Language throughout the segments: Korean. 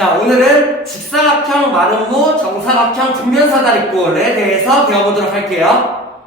자, 오늘은 직사각형 마름모 정사각형 뒷면사다리꼴에 대해서 배워보도록 할게요.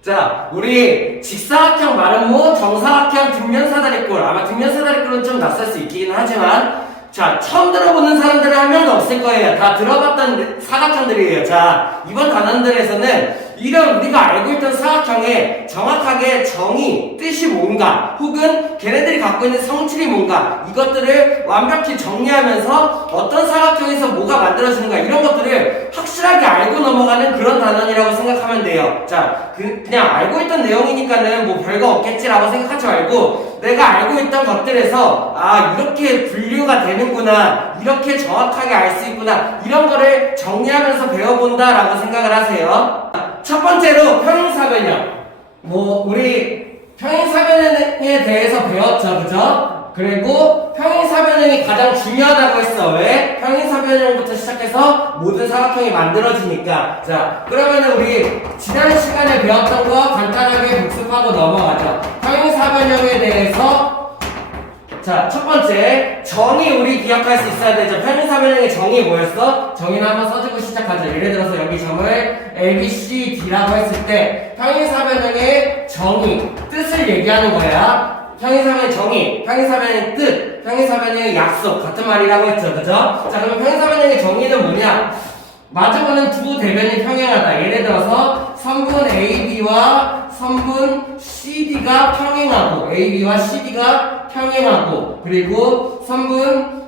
자, 우리 직사각형 마름모 정사각형 뒷면사다리꼴, 아마 뒷면사다리꼴은 좀 낯설 수 있긴 하지만 자, 처음 들어보는 사람들은 한 명도 없을 거예요. 다 들어봤던 사각형들이에요. 자, 이번 단원들에서는 이런 우리가 알고 있던 사각형의 정확하게 정의, 뜻이 뭔가, 혹은 걔네들이 갖고 있는 성질이 뭔가, 이것들을 완벽히 정리하면서 어떤 사각형에서 뭐가 만들어지는가, 이런 것들을 확실하게 알고 넘어가는 그런 단원이라고 생각하면 돼요. 자, 그냥 알고 있던 내용이니까는 뭐 별거 없겠지라고 생각하지 말고, 내가 알고 있던 것들에서, 아, 이렇게 분류가 되는구나, 이렇게 정확하게 알 수 있구나, 이런 거를 정리하면서 배워본다라고 생각을 하세요. 첫 번째로 평행사변형. 우리 평행사변형에 대해서 배웠죠, 그죠? 그리고 평행사변형이 가장 중요하다고 했어. 왜? 평행사변형부터 시작해서 모든 사각형이 만들어지니까. 자, 그러면은 우리 지난 시간에 배웠던 거 간단하게 복습하고 넘어가죠. 평행사변형에 대해서 자, 첫 번째, 정의 우리 기억할 수 있어야 되죠. 평행사변형의 정의 뭐였어? 정의는 한번 써주고 시작하죠. 예를 들어서 여기 점을 A, B, C, D라고 했을 때 평행사변형의 정의, 뜻을 얘기하는 거야. 평행사변형의 정의, 평행사변형의 뜻, 평행사변형의 약속 같은 말이라고 했죠. 그죠? 자, 그러면 평행사변형의 정의는 뭐냐? 마주보는 두 대변이 평행하다. 예를 들어서 선분 AB와 선분 CD가 평행하고 AB와 CD가 평행하고 그리고 선분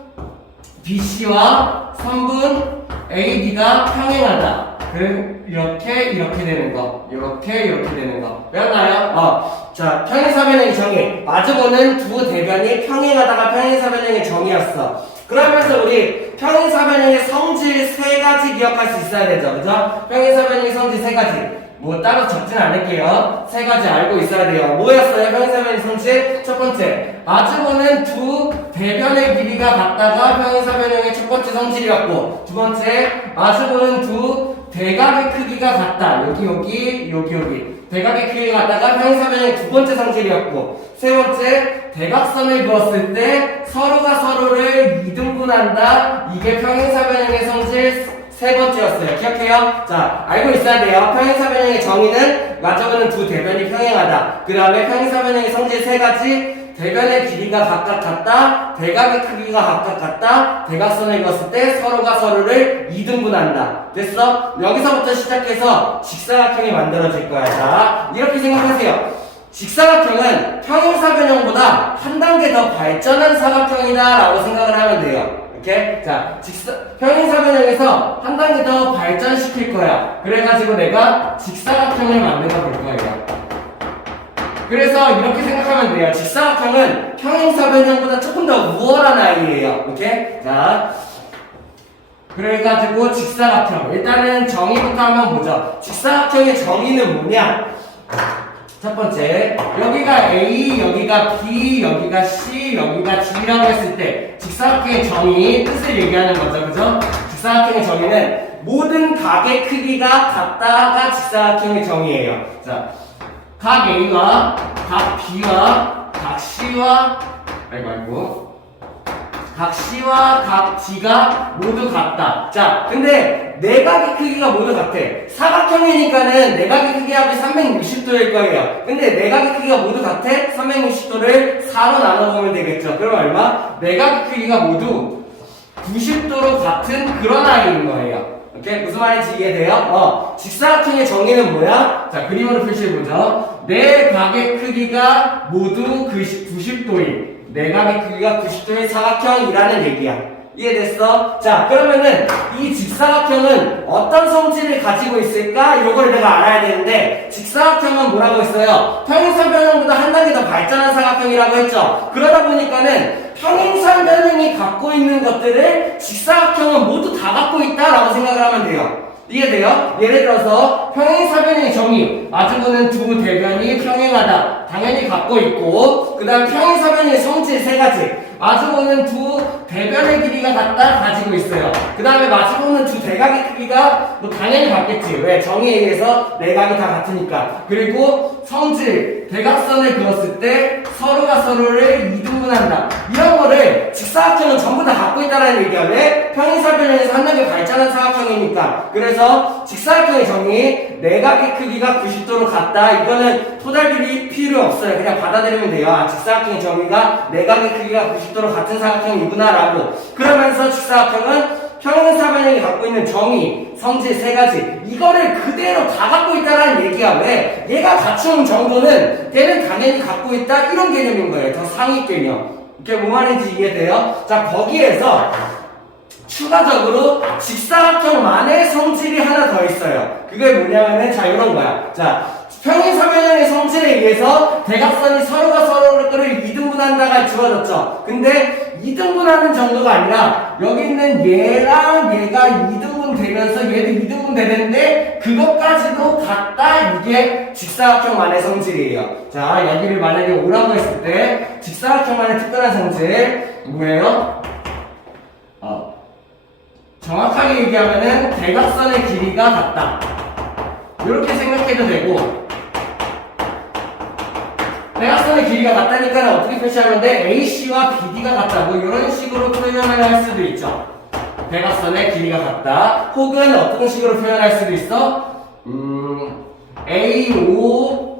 BC와 선분 AD가 평행하다. 그럼 이렇게 되는 거, 이렇게 되는 거 외웠나요? 자, 평행사변형의 정의, 마주보는 두 대변이 평행하다가 평행사변형의 정의였어. 그러면서 우리 평행사변형의 성질 세 가지 기억할 수 있어야 되죠, 그죠? 평행사변형의 성질 세 가지. 뭐 따로 적진 않을게요. 세 가지 알고 있어야 돼요. 뭐였어요? 평행사변형의 성질? 첫 번째, 마주보는 두 대변의 길이가 같다가 평행사변형의 첫 번째 성질이었고, 두 번째, 마주보는 두 대각의 크기가 같다. 여기. 대각의 크기가 같다가 평행사변형의 두 번째 성질이었고, 세 번째, 대각선을 그었을 때 서로가 서로를 이등분한다. 이게 평행사변형의 성질 세 번째였어요. 기억해요? 자, 알고 있어야 돼요. 평행사변형의 정의는 마주보는 두 대변이 평행하다. 그 다음에 평행사변형의 성질 세 가지, 대변의 길이가 각각 같다, 대각의 크기가 각각 같다, 대각선을 그었을 때 서로가 서로를 이등분한다. 됐어? 여기서부터 시작해서 직사각형이 만들어질 거야. 자, 이렇게 생각하세요. 직사각형은 평행사변형보다 한 단계 더 발전한 사각형이다 라고 생각을 하면 돼요. 오케이? 자, 평행사변형에서 한 단계 더 발전시킬 거야. 그래가지고 내가 직사각형을 만들어 볼 거예요. 그래서 이렇게 생각하면 돼요. 직사각형은 평행사변형보다 조금 더 우월한 아이예요. 오케이? 자, 그래가지고 직사각형. 일단은 정의부터 한번 보죠. 직사각형의 정의는 뭐냐? 첫 번째, 여기가 A, 여기가 B, 여기가 C, 여기가 D라고 했을 때 직사각형의 정의, 뜻을 얘기하는 거죠. 그죠? 직사각형의 정의는 모든 각의 크기가 같다가 직사각형의 정의예요. 자, 각 A와 각 B와 각 C와 각 C와 각 D가 모두 같다. 자, 근데 내각의 크기가 모두 같아. 사각형이니까는 내각의 크기합이 360도일 거예요. 근데 내각의 크기가 모두 같아? 360도를 4로 나눠보면 되겠죠. 그럼 얼마? 내각의 크기가 모두 90도로 같은 그런 아이인 거예요. 오케이? 무슨 말인지 이해돼요? 직사각형의 정의는 뭐야? 자, 그림으로 표시해보죠. 내 각의 크기가 모두 90도인, 내 각의 크기가 90도인 사각형이라는 얘기야. 이해됐어? 자, 그러면은 이 직사각형은 어떤 성질을 가지고 있을까? 요걸 내가 알아야 되는데, 직사각형은 뭐라고 했어요? 평행사변형보다 한 단계 더 발전한 사각형이라고 했죠. 그러다 보니까는 평행사변형이 갖고 있는 것들을 직사각형은 모두 다 갖고 있다라고 생각을 하면 돼요. 이해돼요? 예를 들어서 평행사변형의 정의, 마주보는 두 대변이 평행하다. 당연히 갖고 있고, 그 다음 평행사변형의 성질 세 가지, 마주보는 두 대변의 길이가 같다 가지고 있어요. 그 다음에 마주보는 두 대각의 크기가 뭐 당연히 같겠지. 왜? 정의에 의해서 내각이 다 같으니까. 그리고 성질, 대각선을 그었을 때 서로가 서로를 이등분 이등분한다. 이런 거를 직사각형은 전부 다 갖고 있다는 얘기야. 왜? 평행사변형에서 한 단계 발전한 사각형이니까. 그래서 직사각형의 정의, 내각의 크기가 90도로 같다. 이거는 토달비리 필요 없어요. 그냥 받아들이면 돼요. 아, 직사각형의 정의가 내각의 크기가 90도로 같은 사각형이구나 라고. 그러면서 직사각형은 평행사변형이 갖고 있는 정의, 성질 세 가지 이거를 그대로 다 갖고 있다는 얘기야. 왜? 얘가 갖춘 정도는 걔는 당연히 갖고 있다 이런 개념인 거예요. 더 상위 개념. 이게 뭔 말인지 이해돼요? 자, 거기에서 추가적으로 직사각형만의 성질이 하나 더 있어요. 그게 뭐냐면은 자 이런 거야. 자, 평행사변형의 성질에 의해서 대각선이 서로가 서로를 이등분한다가 주어졌죠. 근데 이등분하는 정도가 아니라 여기 있는 얘랑 얘가 이등분 되면서 얘도 이등분 되는데 그것까지도 같다. 이게 직사각형만의 성질이에요. 자, 여기를 만약에 오라고 했을 때 직사각형만의 특별한 성질 뭐예요? 정확하게 얘기하면은 대각선의 길이가 같다. 이렇게 생각해도 되고, 대각선의 길이가 같다니까 어떻게 표시하면 돼? AC와 BD가 같다. 뭐 이런 식으로 표현을 할 수도 있죠. 대각선의 길이가 같다. 혹은 어떤 식으로 표현할 수도 있어? AO의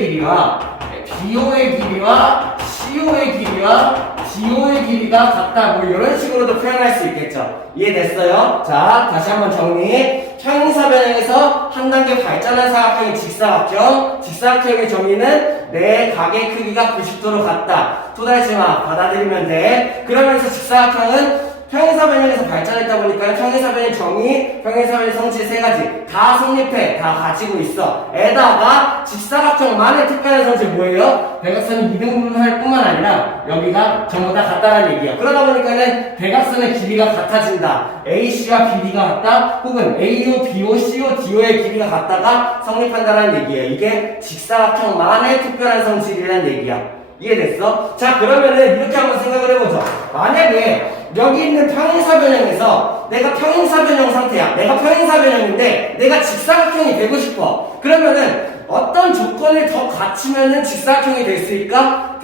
길이와 BO의 길이와 CO의 길이와 DO의 길이가 같다. 뭐 이런 식으로도 표현할 수 있겠죠. 이해됐어요? 자, 다시 한번 정리. 평행사변형에서 한 단계 발전한 사각형이 직사각형. 직사각형의 정의는 내 각의 크기가 90도로 같다. 토달지마 받아들이면 돼. 그러면서 직사각형은 평행사변형에서 발전했다 보니까 평행사변의 정의, 평행사변의 성질 세 가지 다 성립해, 다 가지고 있어. 에다가 직사각형만의 특별한 성질 뭐예요? 대각선이 이등분할 뿐만 아니라 여기가 전부 다 같다는 얘기야. 그러다 보니까는 대각선의 길이가 같아진다. AC와 BD가 같다. 혹은 AO, BO, CO, DO의 길이가 같다가 성립한다는 얘기예요. 이게 직사각형만의 특별한 성질이라는 얘기야. 이해됐어? 자, 그러면은 이렇게 한번 생각을 해보죠. 만약에 여기 있는 평행사변형에서 내가 평행사변형 상태야. 내가 평행사변형인데 내가 직사각형이 되고 싶어. 그러면은 어떤 조건을 더 갖추면은 직사각형이 될 수 있을까?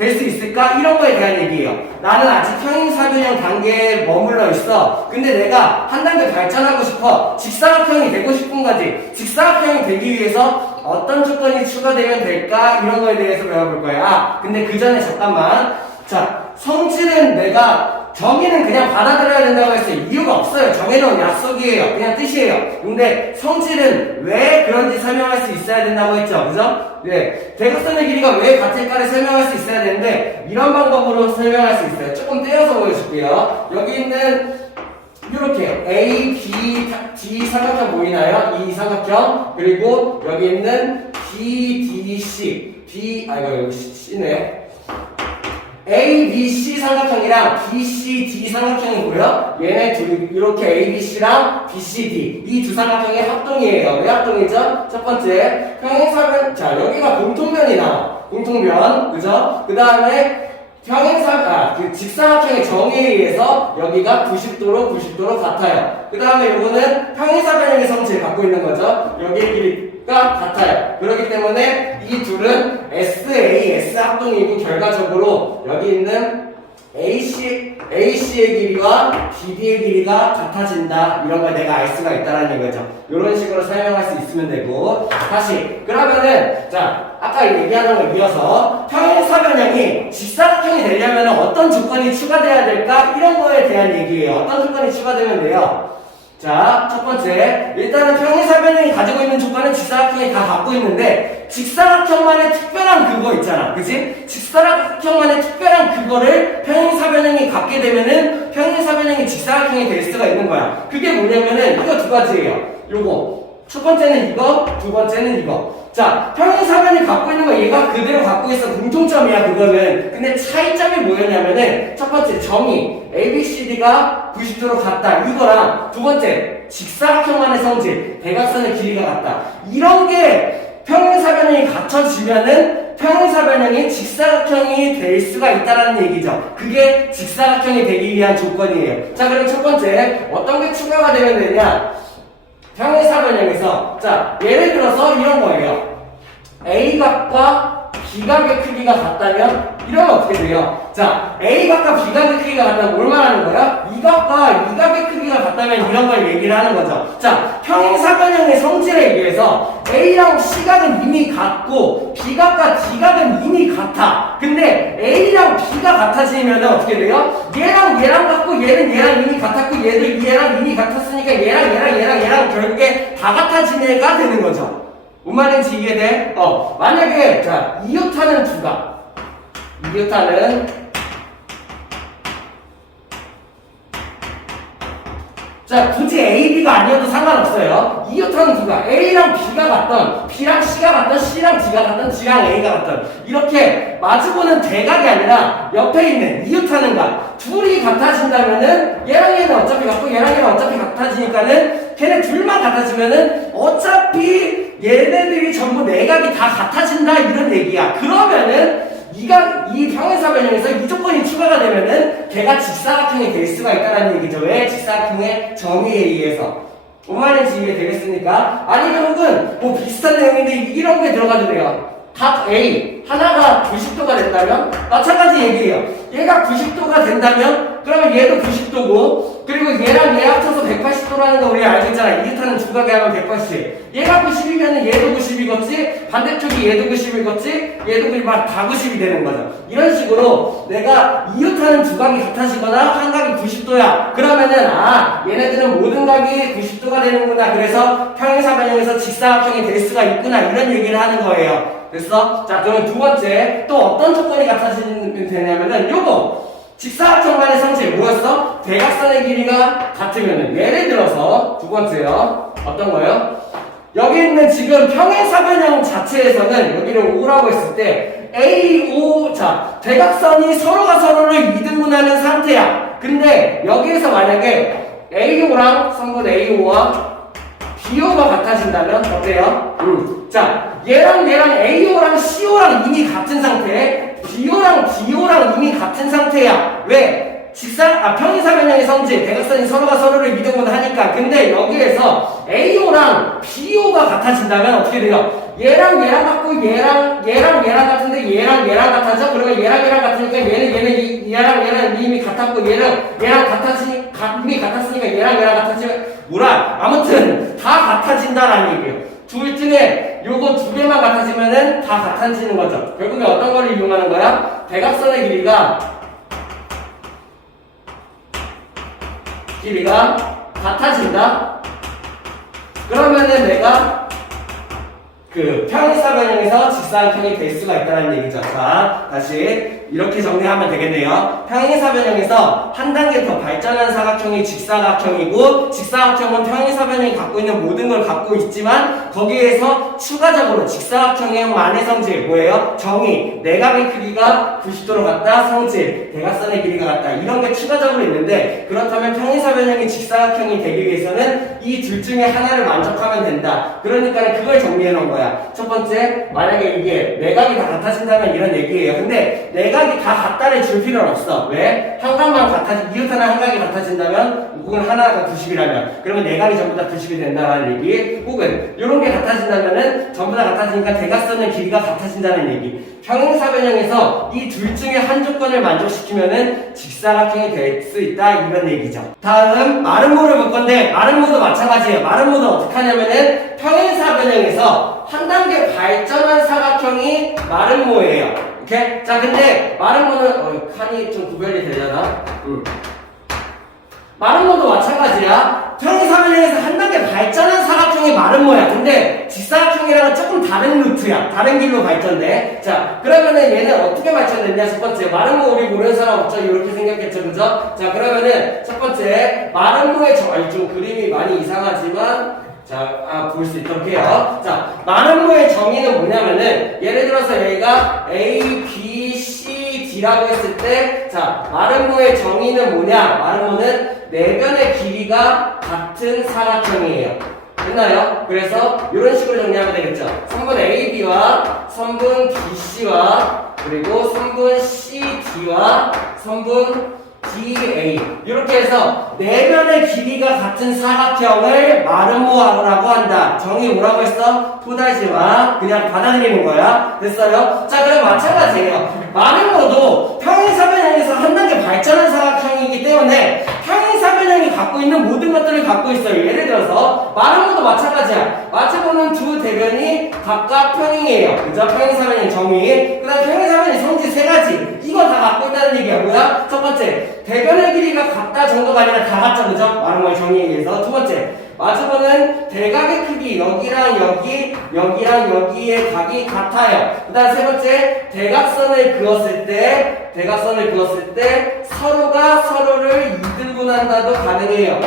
이런 거에 대한 얘기예요. 나는 아직 평행사변형 단계에 머물러 있어. 근데 내가 한 단계 발전하고 싶어. 직사각형이 되고 싶은 거지. 직사각형이 되기 위해서 어떤 조건이 추가되면 될까? 이런 거에 대해서 배워볼 거야. 근데 그 전에 잠깐만. 자, 성질은 내가 정의는 그냥 받아들여야 된다고 했어요. 이유가 없어요. 정의는 약속이에요. 그냥 뜻이에요. 근데 성질은 왜 그런지 설명할 수 있어야 된다고 했죠. 그죠? 네. 대각선의 길이가 왜 같을까를 설명할 수 있어야 되는데 이런 방법으로 설명할 수 있어요. 조금 떼어서 보여줄게요. 여기 있는 이렇게 A, B, D 삼각형 보이나요? 이 삼각형. 그리고 여기 있는 B, D, C. 여기 C네. A, B, C 삼각형이랑 B, C, D 삼각형이고요. 얘네 둘이 이렇게 A, B, C랑 B, C, D 이 두 삼각형의 합동이에요. 왜 합동이죠? 첫 번째 평행사변. 자, 여기가 공통면이 나와. 공통면, 그죠? 그 다음에 직사각형의 정의에 의해서 여기가 90도로 같아요. 그 다음에 요거는 평행사변형의 성질을 갖고 있는 거죠. 여기의 길이가 같아요. 그렇기 때문에 이 둘은 SA, S 합동이고 결과적으로 여기 있는 AC의 길이와 BD의 길이가 같아진다. 이런 걸 내가 알 수가 있다는 거죠. 이런 식으로 설명할 수 있으면 되고. 다시 그러면은 자, 아까 얘기하는 걸 이어서 평행사변형이 직사각형이 되려면 어떤 조건이 추가돼야 될까? 이런 거에 대한 얘기예요. 어떤 조건이 추가되면 돼요? 자, 첫 번째, 일단은 평행사변형이 가지고 있는 조건은 직사각형이 다 갖고 있는데 직사각형만의 특별한 그거 있잖아, 그치? 직사각형만의 특별한 그거를 평행사변형이 갖게 되면은 평행사변형이 직사각형이 될 수가 있는 거야. 그게 뭐냐면은 이거 두 가지예요. 요거 첫 번째는 이거, 두 번째는 이거. 자, 평행사변이 갖고 있는 거 얘가 그대로 갖고 있어. 공통점이야, 그거는. 근데 차이점이 뭐였냐면은 첫 번째 정의 ABCD가 90도로 같다. 이거랑 두 번째 직사각형만의 성질 대각선의 길이가 같다. 이런 게 평행사변형이 갖춰지면은 평행사변형이 직사각형이 될 수가 있다는 얘기죠. 그게 직사각형이 되기 위한 조건이에요. 자, 그럼 첫 번째 어떤 게 추가가 되면 되냐? 평행사변형에서 자, 예를 들어서 이런 거예요. A각과 B각의 크기가 같다면 이러면 어떻게 돼요? 자, A각과 B각의 크기가 같다면 뭘 말하는 거야? 이각과 이각의 크기가 같다면 이런 걸 얘기를 하는 거죠. 자, 평행사변형의 성질에 의해서 A랑 C각은 이미 같고 B각과 D각은 이미 같아. 근데 A랑 B가 같아지면 어떻게 돼요? 얘랑 얘랑 같고 얘는 얘랑 이미 같았고 얘도 얘랑 이미 같았으니까 얘랑 결국에 다 같아진 애가 되는 거죠. 뭔 말인지 이해돼? 만약에 자 이오타는 두각, 이오타는 자 굳이 A, B가 아니어도 상관없어요. 이오타는 두각, A랑 B가 같던, B랑 C가 같던, C랑 D가 같던, D랑 A가 같던 이렇게 마주보는 대각이 아니라 옆에 있는 이오타는 각 둘이 같아진다면은 얘랑 얘는 어차피 같고 얘랑 얘는 어차피 같아지니까는 걔네 둘만 같아지면은 어차피 얘네들이 전부 내각이 다 같아진다 이런 얘기야. 그러면은 이 평행사변형에서 이 조건이 추가가 되면은 걔가 직사각형이 될 수가 있다는 얘기죠. 왜? 직사각형의 정의에 의해서. 뭔 말인지 이해되겠습니까? 아니면 혹은 뭐 비슷한 내용인데 이런 게 들어가도 돼요. 각 A 하나가 90도가 된다면 마찬가지 얘기예요. 얘가 90도가 된다면 그러면 얘도 90도고 그리고 얘랑 얘 합쳐서 180도라는 거 우리 알고 있잖아. 이웃하는 두 각에 하면 180. 얘가 90이면 얘도 90이겠지. 반대쪽이 얘도 90이겠지. 얘도 다 90이 되는 거죠. 이런 식으로 내가 이웃하는 두 각이 같아지거나 한 각이 90도야. 그러면은 얘네들은 모든 각이 90도가 되는구나. 그래서 평행사변형에서 직사각형이 될 수가 있구나. 이런 얘기를 하는 거예요. 됐어? 자, 그러면 두 번째 또 어떤 조건이 같아지면 되냐면은 요거 직사각형만의 성질 뭐였어? 대각선의 길이가 같으면은 예를 들어서 두 번째요. 어떤 거요? 여기 있는 지금 평행사변형 자체에서는 여기를 O라고 했을 때 A, O 자 대각선이 서로가 서로를 이등분하는 상태야. 근데 여기에서 만약에 AO랑 선분 AO와 BO가 같아진다면 어때요? 자, 얘랑 AO랑 CO랑 이미 같은 상태, BO랑 DO랑 이미 같은 상태야. 왜? 평행사변형의 성질, 대각선이 서로가 서로를 이등분하니까. 근데 여기에서 AO랑 BO가 같아진다면 어떻게 돼요? 얘랑 같고 얘랑 같은데 얘랑 같아져? 그러면 얘랑 같으니까 얘는 이미 같았고 얘랑 이미 같았으니까 얘랑 같아지면 뭐라? 아무튼 다 같아진다라는 얘기예요. 둘 중에 요거 두 개만 같아지면은 다 같아지는 거죠. 결국에 어떤 거를 이용하는 거야? 대각선의 길이가 같아진다. 그러면은 내가 그 평행사변형에서 직사각형이 될 수가 있다는 얘기죠. 자, 다시 이렇게 정리하면 되겠네요. 평행사변형에서 한 단계 더 발전한 사각형이 직사각형이고, 직사각형은 평행사변형이 갖고 있는 모든 걸 갖고 있지만 거기에서 추가적으로 직사각형의 성질 뭐예요? 정의, 내각의 크기가 90도로 같다, 성질, 대각선의 길이가 같다, 이런 게 추가적으로 있는데, 그렇다면 평행사변형이 직사각형이 되기 위해서는 이 둘 중에 하나를 만족하면 된다. 그러니까 그걸 정리해 놓은 거야. 첫 번째, 만약에 이게 내각이 다 같아진다면 이런 얘기예요. 근데 내각이 다 같다를 줄 필요는 없어. 왜? 한 각만 이웃하는 한 각이 같아진다면, 혹은 하나가 90이라면, 그러면 내각이 전부 다 90이 된다는 얘기. 혹은 이런 게 같아진다면은 전부 다 같아지니까 대각선의 길이가 같아진다는 얘기. 평행사변형에서 이 둘 중에 한 조건을 만족시키면은 직사각형이 될 수 있다, 이런 얘기죠. 다음 마름모를 볼 건데, 마름모도 마찬가지예요. 마름모는 어떻게 하냐면은 평행사변형에서 한 단계 발전한 사각형이 마름모예요. 오케이? 자, 근데 마름모는 칸이 좀 구별이 되려나? 마름모도 마찬가지야. 평행사변형에서 한 단계 발전한 사각형이 마름모야. 근데 직사각형이랑은 조금 다른 루트야. 다른 길로 발전돼. 자, 그러면은 얘는 어떻게 발전됐냐? 첫 번째, 마름모 우리 모르는 사람 없죠? 이렇게 생겼겠죠, 그죠? 자, 그러면은 첫 번째, 마름모의 좀 그림이 많이 이상하지만, 자, 볼 수 있도록 해요. 자, 마름모의 정의는 뭐냐면은, 예를 들어서 얘가 A, B, C, D라고 했을 때, 자, 마름모의 정의는 뭐냐? 마름모는 내변의 길이가 같은 사각형이에요. 됐나요? 그래서 이런 식으로 정리하면 되겠죠. 선분 AB와 선분 BC와 그리고 선분 CD와 선분 DA 이렇게 해서 내면의 길이가 같은 사각형을 마름모라고 한다. 정의 뭐라고 했어? 토달지마. 그냥 받아들이는 거야. 됐어요? 자, 그럼 마찬가지예요. 마름모도 평행사변형에서 한 단계 발전한 사각형이기 때문에 평행사변형이 갖고 있는 모든 것들을 갖고 있어요. 예를 들어서 마름모도 마찬가지야. 마주보는 두 대변이 각각 평행이에요. 그죠? 평행사변형 정의. 그 다음에 평행사변형 성질 세 가지. 이거 다 갖고 있다는 얘기야. 뭐야? 첫 번째, 대변의 길이가 같다 정도가 아니라 다 같죠. 그죠? 마름모의 정의에 의해서. 두 번째, 마주보는 대각의 크기 여기랑 여기, 여기랑 여기의 각이 같아요. 그 다음 세 번째, 대각선을 그었을 때 서로가 서로를 이등분한다도 가능해요.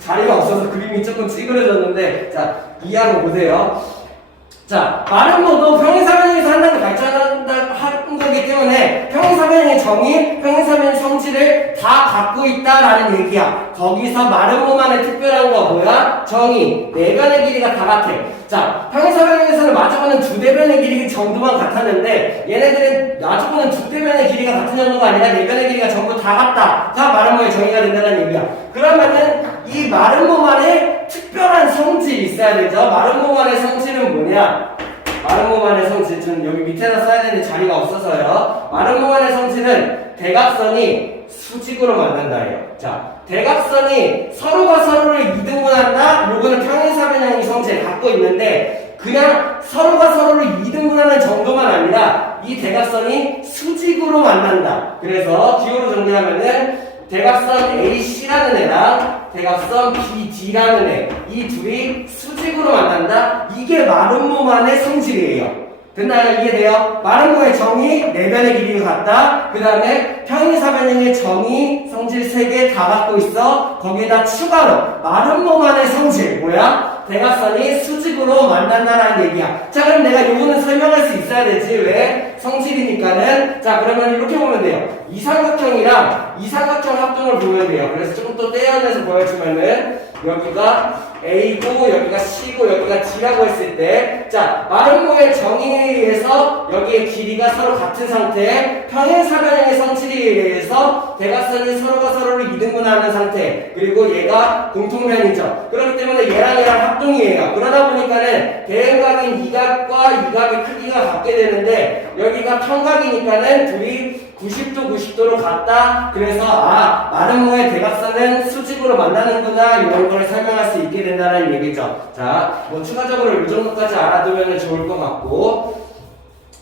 자리가 없어서 그림이 조금 찌그러졌는데, 자, 이해하고 보세요. 자, 마름모도 평행사변형에서 한 단계 발전한다 한 거기 때문에 평행사변형의 정의, 평행사변형 성질을 다 갖고 있다라는 얘기야. 거기서 마름모만의 특별한 거 뭐야? 정의, 내변의 길이가 다 같아. 자, 평행사변형에서는 마주보는 두 대변의 길이 정도만 같았는데 얘네들은 마주보는 두 대변의 길이가 같은 정도가 아니라 내변의 길이가 전부 다 같다가 마름모의 정의가 된다는 얘기야. 그러면은 이 마름모만의 특별한 성질이 있어야 되죠. 마름모만의 성질은 뭐냐? 마름모만의 성질, 전 여기 밑에다 써야 되는데 자리가 없어서요. 마름모만의 성질은 대각선이 수직으로 만든다예요. 자, 대각선이 서로가 서로를 이등분한다? 요거는 평행사변형의 성질을 갖고 있는데 그냥 서로가 서로를 이등분하는 정도만 아니라 이 대각선이 수직으로 만난다. 그래서 기호로 정리하면은 대각선 AC라는 애랑 대각선 BD라는 애, 이 둘이 수직으로 만난다? 이게 마름모만의 성질이에요. 됐나요? 이해돼요? 마름모의 정의, 내변의 길이가 같다. 그 다음에 평행사변형의 정의, 성질 3개 다 갖고 있어. 거기에다 추가로 마름모만의 성질, 뭐야? 대각선이 수직으로 만난다라는 얘기야. 자, 그럼 내가 요거는 설명할 수 있어야 되지. 왜? 성질이니까는. 자, 그러면 이렇게 보면 돼요. 이삼각형이랑 이삼각형 합동을 보면 돼요. 그래서 조금 또 떼어내서 보여주면은 여기가 A고 여기가 C고 여기가 D라고 했을 때, 자, 마름모의 정의에 의해서 여기의 길이가 서로 같은 상태, 평행사변형의 성질에 의해서 대각선이 서로가 서로를 이등분하는 상태, 그리고 얘가 공통면이죠. 그렇기 때문에 얘랑 합동이에요. 그러다 보니까는 대응각인 이 각과 이 각의 크기가 같게 되는데 여기가 평각이니까는 둘이 90도로 같다. 그래서 마름모의 대각선은 수직으로 만나는구나, 이런 걸 설명할 수 있게 된다는 얘기죠. 자, 뭐 추가적으로 이 정도까지 알아두면 좋을 것 같고,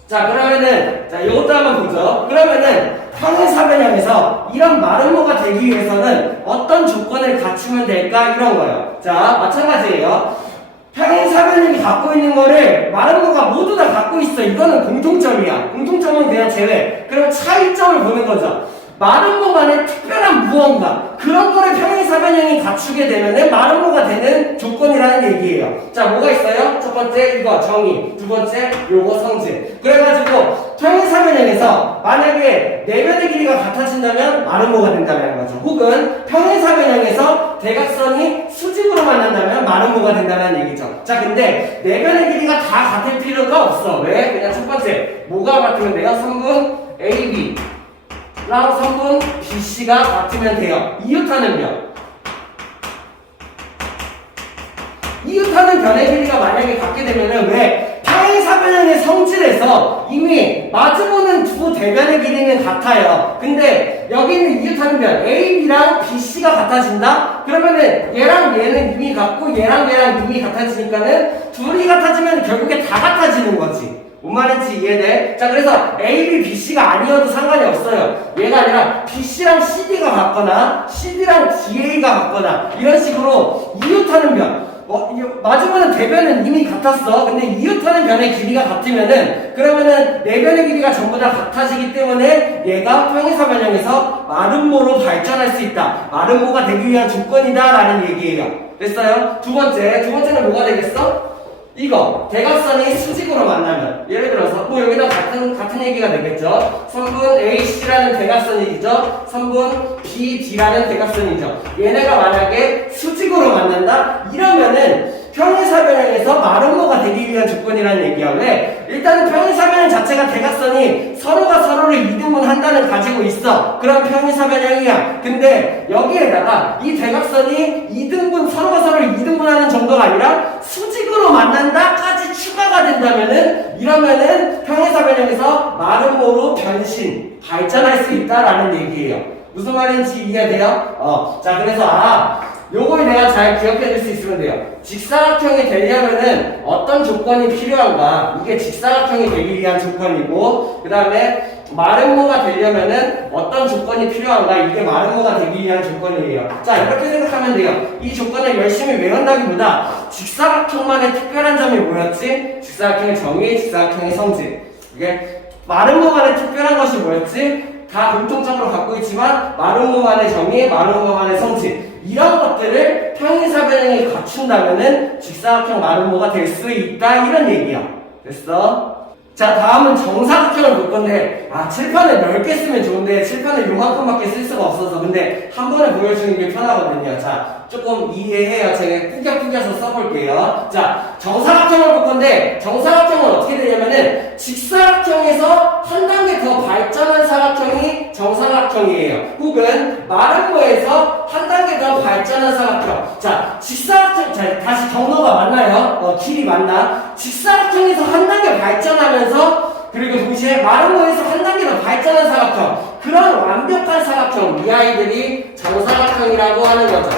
자, 그러면은 이것도 한번 보죠. 그러면은 평행사변형에서 이런 마름모가 되기 위해서는 어떤 조건을 갖추면 될까, 이런 거예요. 자, 마찬가지예요. 평행사변형이 갖고 있는 거를 마름모가 모두 다 갖고 있어. 이거는 공통점이야. 공통점은 그냥 제외. 그럼 차이점을 보는 거죠. 마름모만의 특별한 무언가, 그런 거를 평행사변형이 갖추게 되면은 마름모가 되는 조건이라는 얘기예요. 자, 뭐가 있어요? 첫 번째 이거 정의, 두 번째 요거 성질. 그래가지고 평행사변형에서 만약에 내변의 길이가 같아진다면 마름모가 된다는 거죠. 혹은 평행사변형에서 대각선이 수직으로 만난다면 마름모가 된다는 얘기죠. 자, 근데 내변의 길이가 다 같을 필요가 없어. 왜? 그냥 첫 번째 뭐가 같으면 돼요? 선분 AB 랑 선분 BC가 같으면 돼요. 이웃하는 변. 이웃하는 변의 길이가 만약에 같게 되면은 왜? 평행사변형의 성질에서 이미 마주보는 두 대변의 길이는 같아요. 근데 여기는 이웃하는 변 AB랑 BC가 같아진다? 그러면은 얘랑 얘는 이미 같고 얘랑 이미 같아지니까는 둘이 같아지면 결국에 다 같아지는 거지. 뭔 말인지 이해돼? 자, 그래서 A, B, B, C가 아니어도 상관이 없어요. 얘가 아니라 BC랑 CD가 같거나 CD랑 DA가 같거나 이런 식으로 이웃하는 변, 마주보는 대변은 이미 같았어. 근데 이웃하는 변의 길이가 같으면은 그러면은 네 변의 길이가 전부 다 같아지기 때문에 얘가 평행사변형에서 마름모로 발전할 수 있다. 마름모가 되기 위한 조건이다 라는 얘기예요. 됐어요? 두 번째는 뭐가 되겠어? 이거 대각선이 수직으로 만나면, 예를 들어서 뭐 여기다 같은 얘기가 되겠죠. 선분 AC라는 대각선이죠. 선분 BD라는 대각선이죠. 얘네가 만약에 수직으로 만난다? 이러면은 평행사변형에서 마름모가 되기 위한 조건이라는 얘기야. 왜? 일단은 평행사변형 자체가 대각선이 서로가 서로를 이등분한다는 가지고 있어. 그럼 평행사변형이야. 근데 여기에다가 이 대각선이 서로가 서로를 이등분하는 정도가 아니라 수직으로 만난다까지 추가가 된다면은, 이러면은 평행사변형에서 마름모로 발전할 수 있다라는 얘기예요. 무슨 말인지 이해돼요? 자, 그래서 요걸 내가 잘 기억해둘 수 있으면 돼요. 직사각형이 되려면은 어떤 조건이 필요한가? 이게 직사각형이 되기 위한 조건이고, 그 다음에 마름모가 되려면은 어떤 조건이 필요한가? 이게 마름모가 되기 위한 조건이에요. 자, 이렇게 생각하면 돼요. 이 조건을 열심히 외운다기보다 직사각형만의 특별한 점이 뭐였지? 직사각형의 정의, 직사각형의 성질. 이게 마름모만의 특별한 것이 뭐였지? 다 공통적으로 갖고 있지만 마름모만의 정의, 마름모만의 성질, 이런 것들을 평행사변형이 갖춘다면은 직사각형 마름모가 될 수 있다, 이런 얘기야. 됐어? 자, 다음은 정사각형을 볼 건데, 칠판을 넓게 쓰면 좋은데 칠판을 요만큼밖에 쓸 수가 없어서, 근데 한 번에 보여주는 게 편하거든요. 자, 조금 이해해요. 제가 꾸겨서 써볼게요. 자, 정사각형을 볼 건데, 정사각형은 어떻게 되냐면은 직사각형에서 한 단계 더 발전한 사각형이 정사각형이에요. 혹은 마름모에서 한 단계 더 발전한 사각형. 자, 직사각형, 자, 다시 경로가 맞나요? 길이 맞나? 직사각형에서 한 단계 발전하면서, 그리고 동시에 마름모에서 한 단계 더 발전한 사각형. 그런 완벽한 사각형, 이 아이들이 정사각형이라고 하는 거죠.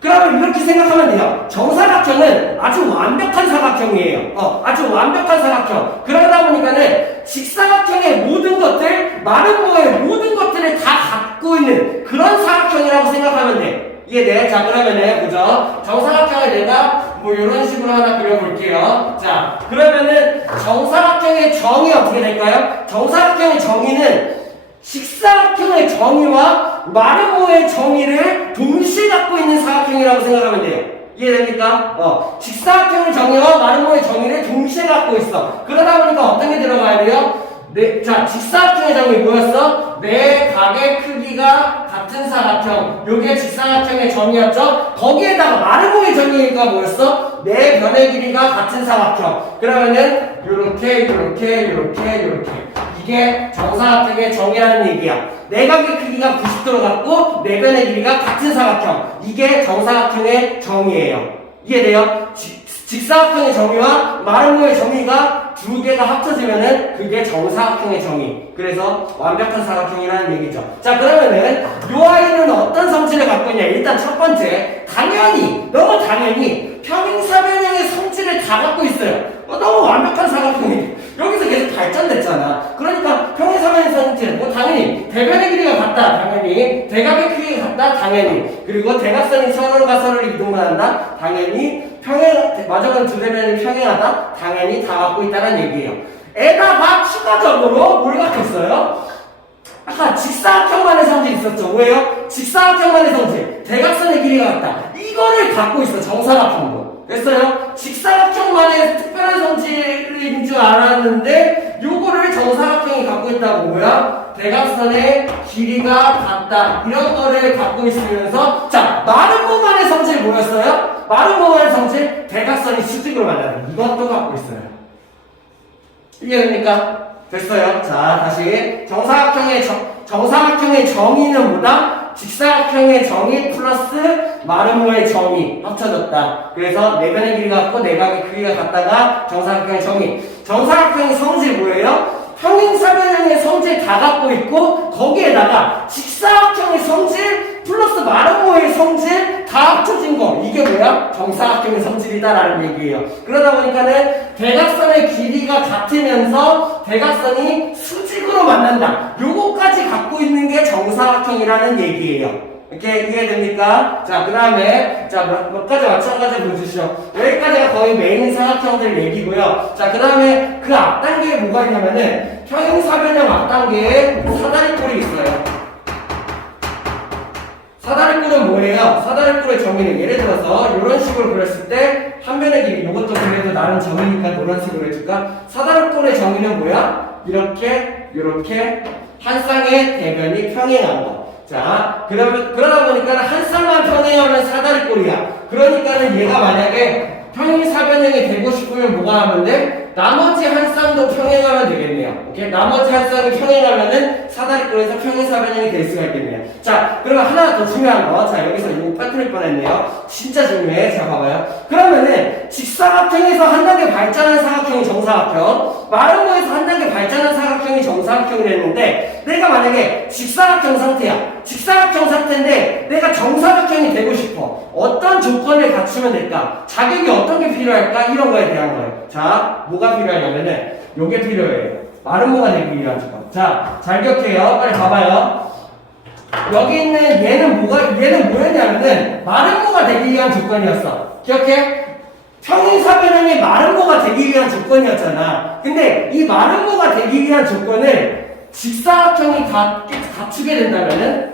그러면 이렇게 생각하면 돼요. 정사각형은 아주 완벽한 사각형이에요. 아주 완벽한 사각형. 그러다 보니까는 직사각형의 모든 것들, 마름모의 모든 것들을 다 갖고 있는 그런 사각형이라고 생각하면 돼. 이해돼? 자, 그러면은 보죠. 정사각형을 내가 뭐 이런 식으로 하나 그려볼게요. 자, 그러면은 정사각형의 정의 어떻게 될까요? 정사각형의 정의는 직사각형의 정의와 마름모의 정의를 동시에 갖고 있는 사각형이라고 생각하면 돼요. 이해됩니까? 직사각형의 정의와 마름모의 정의를 동시에 갖고 있어. 그러다 보니까 어떤 게 들어가야 돼요? 자, 직사각형의 정의 뭐였어? 네 각의 크기가 같은 사각형. 요게 직사각형의 정의였죠? 거기에다가 마름모의 정의가 뭐였어? 네 변의 길이가 같은 사각형. 그러면은 요렇게 이게 정사각형의 정의라는 얘기야. 내각의 크기가 90도로 같고 네 변의 길이가 같은 사각형. 이게 정사각형의 정의예요. 이해돼요? 직사각형의 정의와 마름모의 정의가 두 개가 합쳐지면은 그게 정사각형의 정의. 그래서 완벽한 사각형이라는 얘기죠. 자, 그러면은 요 아이는 어떤 성질을 갖고 있냐? 일단 첫 번째, 너무 당연히 평행사변형의 성질을 다 갖고 있어요. 너무 완벽한 사각형이 여기서 계속 발전됐잖아. 그러니까 평행사변형 성질, 당연히 대변의 길이가 같다, 당연히 대각의 크기가 같다, 당연히, 그리고 대각선이 서로가 서로를 이동한다, 당연히, 마저건 두 대변이 평행하다, 당연히 다 갖고 있다는 얘기예요. 에다가 추가적으로 뭘 갖고 있어요? 아까 직사각형만의 성질이 있었죠. 왜요? 직사각형만의 성질, 대각선의 길이가 같다, 이거를 갖고 있어. 정사각형도 됐어요? 직사각형만의 특별한 성질인 줄 알았는데 요거를 정사각형이 갖고 있다고. 뭐야? 대각선의 길이가 같다, 이런 거를 갖고 있으면서, 자, 마름모만의 성질 뭐였어요? 마름모만의 성질, 대각선이 수직으로 만나는 이것도 갖고 있어요. 이해됩니까? 됐어요. 자, 다시 정사각형의 정의는 뭐다? 직사각형의 정의 플러스 마름모의 정의 합쳐졌다. 그래서 네 변의 길이가 같고 내각의 크기가 같다가 정사각형의 정의. 정사각형의 성질 뭐예요? 평행사변형의 성질 다 갖고 있고 거기에다가 직사각형의 성질 플러스 마름모의 성질 다 합쳐진 거, 이게 뭐야? 정사각형의 성질이다라는 얘기예요. 그러다 보니까는 대각선의 길이가 같으면서 대각선이 수직으로 만난다, 요거까지 갖고 있는 게 정사각형이라는 얘기예요. 이렇게 이해됩니까? 자, 그 다음에, 자, 몇 가지 마찬가지 보여주시죠. 여기까지가 거의 메인 사각형들 얘기고요. 자, 그 다음에 그 앞단계에 뭐가 있냐면은, 평행사변형 앞단계에 사다리꼴이 있어요. 사다리꼴은 뭐예요? 사다리꼴의 정의는 예를 들어서 이런 식으로 그렸을 때 한 변의 길이, 이것도 그래도 나름 정의니까 노란색으로 해줄까? 사다리꼴의 정의는 뭐야? 이렇게 한 쌍의 대변이 평행한 거. 자, 그러다 보니까 한 쌍만 평행하면 사다리꼴이야. 그러니까는 얘가 만약에 평행사변형이 되고 싶으면 뭐가 하면 돼? 나머지 한 쌍도 평행하면 되겠네요. 오케이? 나머지 한 쌍이 평행하면은 사다리꼴에서 평행사변형이 될 수가 있겠네요. 자, 그러면 하나 더 중요한 거. 자, 여기서 이거 빠뜨릴 뻔했네요. 진짜 중요해. 자, 봐봐요. 그러면은 직사각형에서 한 단계 발전한 사각형이 정사각형, 마름모에서 한 단계 발전한 사각형이 정사각형이 됐는데, 내가 만약에 직사각형 상태야. 직사각형 상태인데 내가 정사각형이 되고 싶어. 어떤 조건을 갖추면 될까? 자격이 어떤 게 필요할까? 이런 거에 대한 거예요. 자, 뭐가 필요하냐면은 요게 필요해요. 마름모가 되기 위한 조건. 자, 잘 기억해요. 빨리 봐봐요. 여기 있는 얘는 뭐였냐면은 마름모가 되기 위한 조건이었어. 기억해? 평행사변형이 마름모가 되기 위한 조건이었잖아. 근데 이 마름모가 되기 위한 조건을 직사각형이 갖추게 된다면은,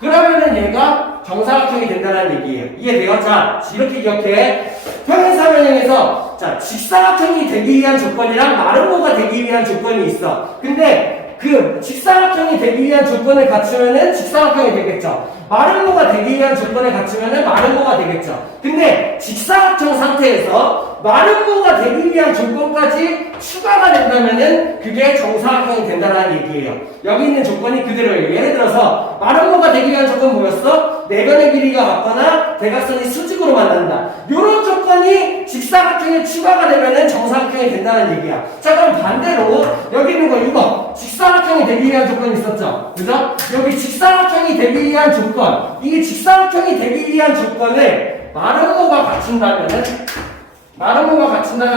그러면은 얘가 정사각형이 된다는 얘기예요. 이해돼요? 자, 이렇게 기억해. 평행사변형에서 자, 직사각형이 되기 위한 조건이랑 마름모가 되기 위한 조건이 있어. 근데 그 직사각형이 되기 위한 조건을 갖추면은 직사각형이 되겠죠. 마름모가 되기 위한 조건을 갖추면은 마름모가 되겠죠. 근데 직사각형 상태에서 마름모가 되기 위한 조건까지 추가가 된다면은 그게 정사각형이 된다는 얘기예요. 여기 있는 조건이 그대로예요. 예를 들어서 마름모가 되기 위한 조건 뭐였어? 내변의 길이가 같거나 대각선이 수직으로 만난다. 이런 조건이 직사각형에 추가가 되면은 정사각형이 된다는 얘기야. 자, 그럼 반대로 여기 있는 거 이거 직사각형이 되기 위한 조건이 있었죠? 그죠? 여기 직사각형이 되기 위한 조건, 이 직사각형이 되기 위한 조건을 마름모가 갖춘다면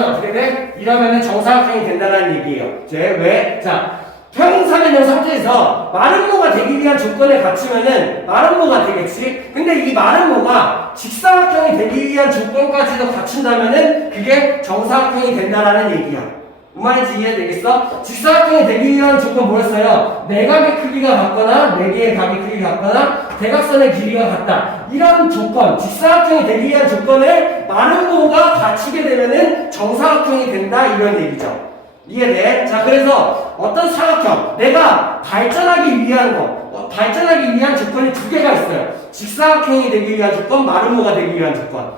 어떻게 돼? 이러면은 정사각형이 된다는 얘기예요. 왜? 자, 평행사변형 상태에서 마름모가 되기 위한 조건을 갖추면은 마름모가 되겠지? 근데 이 마름모가 직사각형이 되기 위한 조건까지도 갖춘다면은 그게 정사각형이 된다라는 얘기야. 무슨 말인지 이해되겠어? 직사각형이 되기 위한 조건 뭐였어요? 내각의 크기가 같거나 네 개의 각의 크기가 같거나 대각선의 길이가 같다. 이런 조건, 직사각형이 되기 위한 조건을 마름모가 갖추게 되면은 정사각형이 된다, 이런 얘기죠. 이해돼? 자, 그래서 어떤 사각형, 내가 발전하기 위한 조건이 두 개가 있어요. 직사각형이 되기 위한 조건, 마름모가 되기 위한 조건.